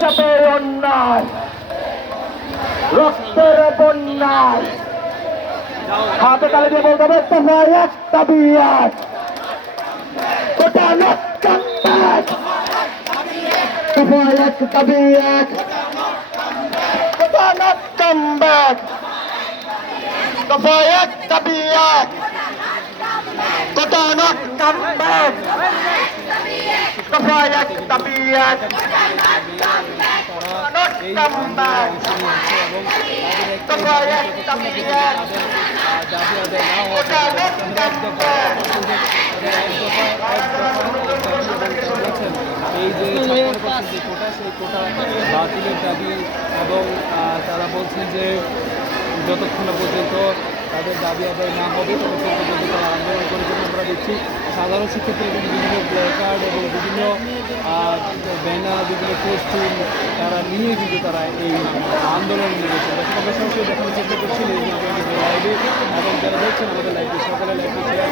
চাপে অন্যায়। রক্তের বন্যায় হাতে তালে দিয়ে বলতে হবে, তোমরা এক দাবি এক ওটা তোমরা এক দাবি এক ওটা তোমরা এক দাবি এক তোমরা এক এই যে কোটা সেই কোটা বাতিলের দাবি এবং তারা বলছেন যে যতক্ষণ পর্যন্ত তাদের দাবি আদায় না হবে ততক্ষণ পর্যন্ত তারা আমরা দেখছি সাধারণ শিক্ষার্থীরা কিন্তু বিভিন্ন প্ল্যাকার্ড এবং বিভিন্ন ব্যানার বিভিন্ন পোস্টিং তারা নিয়ে কিন্তু তারা এই আন্দোলন নিয়েছে। আমরা দেখানোর চেষ্টা করছি লাইভে এবং যারা দেখছেন আমাদের লাইভে সকালে লাইভে শেয়ার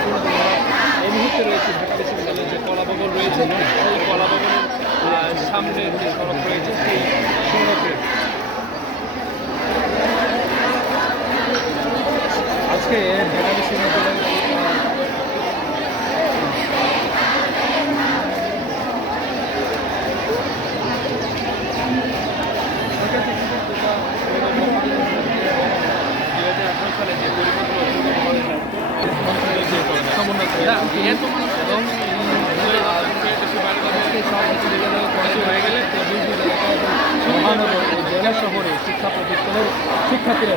এই মুহূর্তে রয়েছে ঢাকা বিশ্ববিদ্যালয়ের যে কলা ভবন রয়েছে সেই কলা ভবনের আহ, সামনে যে সড়ক রয়েছে সেই আজকে ঢাকা বিশ্ববিদ্যালয়ের জেলা শহরে শিক্ষা প্রতিষ্ঠানের শিক্ষার্থীরা